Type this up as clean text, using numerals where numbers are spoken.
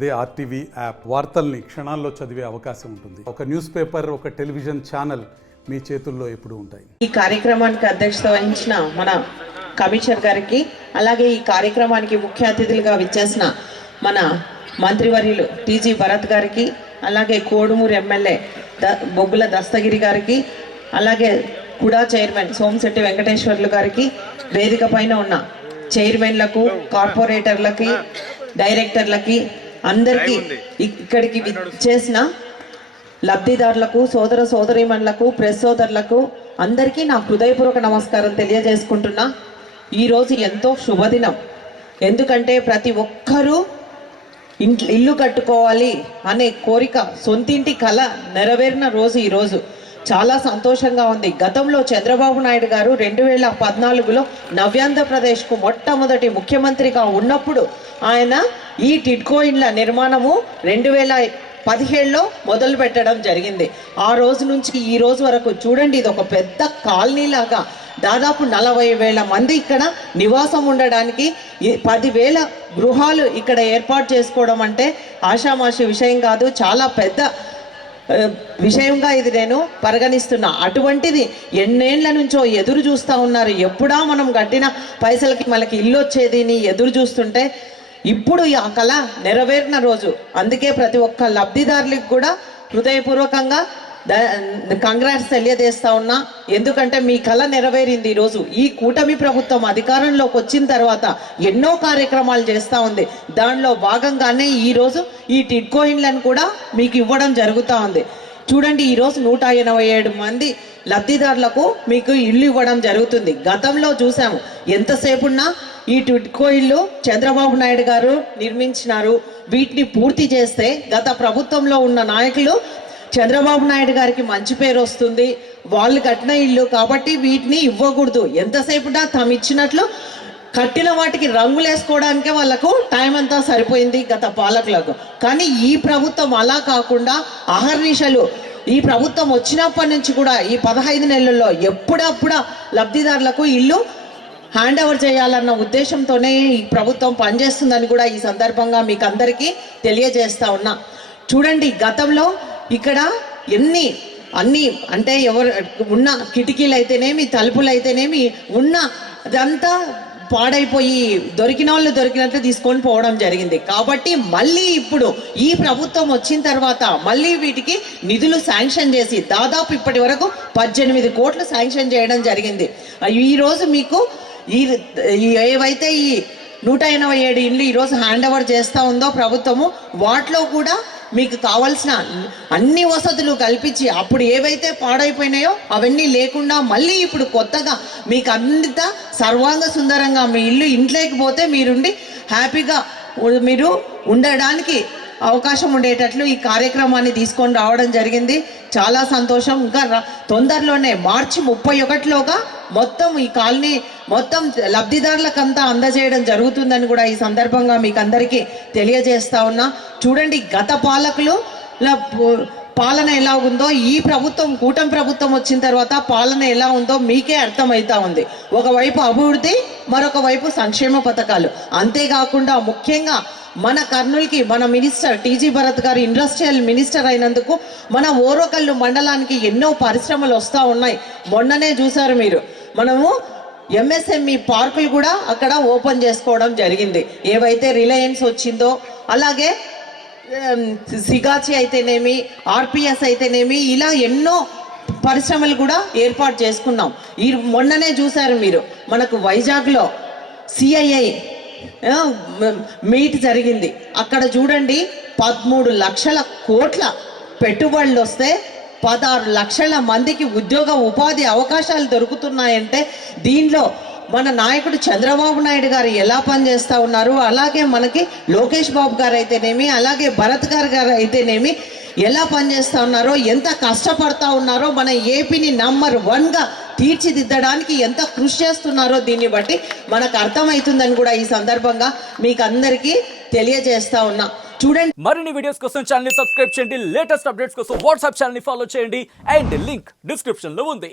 అదే RTV app వార్తల్ని క్షణాల్లో చదివే అవకాశం ఉంటుంది. ఒక న్యూస్ పేపర్, ఒక టెలివిజన్ ఛానల్ మీ చేతుల్లో ఎప్పుడూ ఉంటాయి. ఈ కార్యక్రమానికి అధ్యక్షత వహించిన మన కమిషనర్ గారికి, అలాగే ఈ కార్యక్రమానికి ముఖ్య అతిథులుగా విచ్చేసిన మన మంత్రివర్యులు టీజీ భరత్ గారికి, అలాగే కోడుమూరు ఎమ్మెల్యే బొగ్గుల దస్తగిరి గారికి, అలాగే కుడా చైర్మన్ సోమశెట్టి వెంకటేశ్వర్లు గారికి, వేదిక పైన ఉన్న చైర్మన్లకు, కార్పొరేటర్లకి, డైరెక్టర్లకి, అందరికీ ఇక్కడికి విచ్చేసిన లబ్ధిదారులకు, సోదర సోదరీమణులకు, ప్రెస్ సోదరులకు అందరికీ నా హృదయపూర్వక నమస్కారం తెలియజేసుకుంటున్నా. ఈరోజు ఎంతో శుభదినం. ఎందుకంటే ప్రతి ఒక్కరూ ఇల్లు కట్టుకోవాలి అనే కోరిక, సొంతింటి కళ నెరవేరిన రోజు ఈరోజు. చాలా సంతోషంగా ఉంది. గతంలో చంద్రబాబు నాయుడు గారు 2014లో నవ్యాంధ్రప్రదేశ్కు మొట్టమొదటి ముఖ్యమంత్రిగా ఉన్నప్పుడు ఆయన ఈ టిడ్కో ఇండ్ల నిర్మాణము 2017లో మొదలు పెట్టడం జరిగింది. ఆ రోజు నుంచి ఈ రోజు వరకు చూడండి, ఇది ఒక పెద్ద కాలనీ లాగా దాదాపు 40,000 మంది ఇక్కడ నివాసం ఉండడానికి 10,000 గృహాలు ఇక్కడ ఏర్పాటు చేసుకోవడం అంటే ఆషామాషి విషయం కాదు. చాలా పెద్ద విషయంగా ఇది నేను పరిగణిస్తున్నా. అటువంటిది ఎన్నేళ్ల నుంచో ఎదురు చూస్తూ ఉన్నారు. ఎప్పుడా మనం కట్టిన పైసలకి మనకి ఇల్లు వచ్చేదిని ఎదురు చూస్తుంటే ఇప్పుడు ఆ కళ నెరవేరిన రోజు. అందుకే ప్రతి ఒక్క లబ్ధిదారులకు కూడా హృదయపూర్వకంగా కంగ్రాట్స్ తెలియజేస్తా ఉన్నా. ఎందుకంటే మీ కళ నెరవేరింది. ఈరోజు ఈ కూటమి ప్రభుత్వం అధికారంలోకి వచ్చిన తర్వాత ఎన్నో కార్యక్రమాలు చేస్తూ ఉంది. దానిలో భాగంగానే ఈరోజు ఈ టిడ్కో ఇండ్లను కూడా మీకు ఇవ్వడం జరుగుతూ ఉంది. చూడండి, ఈరోజు 187 మంది లబ్ధిదారులకు మీకు ఇల్లు ఇవ్వడం జరుగుతుంది. గతంలో చూసాము, ఎంతసేపున్నా ఈ టిడ్కో ఇల్లు చంద్రబాబు నాయుడు గారు నిర్మించినారు. వీటిని పూర్తి చేస్తే గత ప్రభుత్వంలో ఉన్న నాయకులు చంద్రబాబు నాయుడు గారికి మంచి పేరు వస్తుంది, వాళ్ళు కట్టిన ఇల్లు కాబట్టి వీటిని ఇవ్వకూడదు, ఎంతసేపుడా తమ ఇచ్చినట్లు కట్టిన వాటికి రంగులు వేసుకోవడానికే వాళ్ళకు టైం అంతా సరిపోయింది గత పాలకులకు. కానీ ఈ ప్రభుత్వం అలా కాకుండా అహర్నిశలు ఈ ప్రభుత్వం వచ్చినప్పటి నుంచి కూడా ఈ 15 నెలల్లో ఎప్పుడప్పుడు లబ్ధిదారులకు ఇల్లు హ్యాండ్ ఓవర్ చేయాలన్న ఉద్దేశంతోనే ఈ ప్రభుత్వం పనిచేస్తుందని కూడా ఈ సందర్భంగా మీకు అందరికీ తెలియజేస్తా ఉన్నా. చూడండి, గతంలో ఇక్కడ అన్ని అంటే ఎవరు ఉన్న కిటికీలు అయితేనేమి, తలుపులు అయితేనేమి ఉన్న అదంతా పాడైపోయి దొరికిన వాళ్ళు దొరికినట్లు తీసుకొని పోవడం జరిగింది. కాబట్టి మళ్ళీ ఇప్పుడు ఈ ప్రభుత్వం వచ్చిన తర్వాత మళ్ళీ వీటికి నిధులు శాంక్షన్ చేసి దాదాపు ఇప్పటి వరకు 18 కోట్లు శాంక్షన్ చేయడం జరిగింది. ఈరోజు మీకు ఏవైతే ఈ 187 ఇళ్ళు ఈరోజు హ్యాండ్ ఓవర్ చేస్తూ ఉందో ప్రభుత్వము, వాటిలో కూడా మీకు కావాల్సిన అన్ని వసతులు కల్పించి అప్పుడు ఏవైతే పాడైపోయినాయో అవన్నీ లేకుండా మళ్ళీ ఇప్పుడు కొత్తగా మీకు అంతా సర్వాంగ సుందరంగా మీ ఇల్లు ఇంట్లోకి పోతే మీరుండి హ్యాపీగా మీరు ఉండడానికి అవకాశం ఉండేటట్లు ఈ కార్యక్రమాన్ని తీసుకొని రావడం జరిగింది. చాలా సంతోషం. ఇంకా తొందరలోనే మార్చి 31లోగా మొత్తం ఈ కాలనీ మొత్తం లబ్ధిదారులకంతా అందజేయడం జరుగుతుందని కూడా ఈ సందర్భంగా మీకు అందరికీ తెలియజేస్తా ఉన్నా. చూడండి, గత పాలకులు పాలన ఎలా ఉందో ఈ ప్రభుత్వం కూటమి ప్రభుత్వం వచ్చిన తర్వాత పాలన ఎలా ఉందో మీకే అర్థమవుతా ఉంది. ఒకవైపు అభివృద్ధి, మరొక వైపు సంక్షేమ పథకాలు. అంతేకాకుండా ముఖ్యంగా మన కర్నూలుకి మన మినిస్టర్ టీజీ భరత్ గారు ఇండస్ట్రియల్ మినిస్టర్ అయినందుకు మన ఓరోకల్లు మండలానికి ఎన్నో పరిశ్రమలు వస్తూ ఉన్నాయి. మొన్ననే చూసారు మీరు, మనము ఎంఎస్ఎంఈ పార్కులు కూడా అక్కడ ఓపెన్ చేసుకోవడం జరిగింది. ఏవైతే రిలయన్స్ వచ్చిందో, అలాగే సిగాచి అయితేనేమి, ఆర్పిఎస్ అయితేనేమి, ఇలా ఎన్నో పరిశ్రమలు కూడా ఏర్పాటు చేసుకున్నాం. మొన్ననే చూసారు మీరు, మనకు వైజాగ్లో సిఐఐ మీట్ జరిగింది. అక్కడ చూడండి, 13 లక్షల కోట్ల పెట్టుబడులు వస్తే 16 లక్షల మందికి ఉద్యోగ ఉపాధి అవకాశాలు దొరుకుతున్నాయంటే దీనిలో మన నాయకుడు చంద్రబాబు నాయుడు గారు ఎలా పనిచేస్తూ ఉన్నారు, అలాగే మనకి లోకేష్ బాబు గారు అయితేనేమి, అలాగే భరత్ గారు అయితేనేమి ఎలా పనిచేస్తూ ఉన్నారో, ఎంత కష్టపడతా ఉన్నారో, మన ఏపీని నంబర్ 1గా తీర్చిదిద్దడానికి ఎంత కృషి చేస్తున్నారో దీన్ని బట్టి మనకు అర్థమవుతుందని కూడా ఈ సందర్భంగా మీకు అందరికీ తెలియజేస్తా ఉన్నా. చూడండి, మరిన్ని వీడియోస్ కోసం ఛానల్ ని సబ్స్క్రైబ్ చేయండి, లేటెస్ట్ అప్డేట్స్ కోసం వాట్సాప్ ఛానల్ ని ఫాలో చేయండి, అండ్ లింక్ డిస్క్రిప్షన్ లో ఉంది.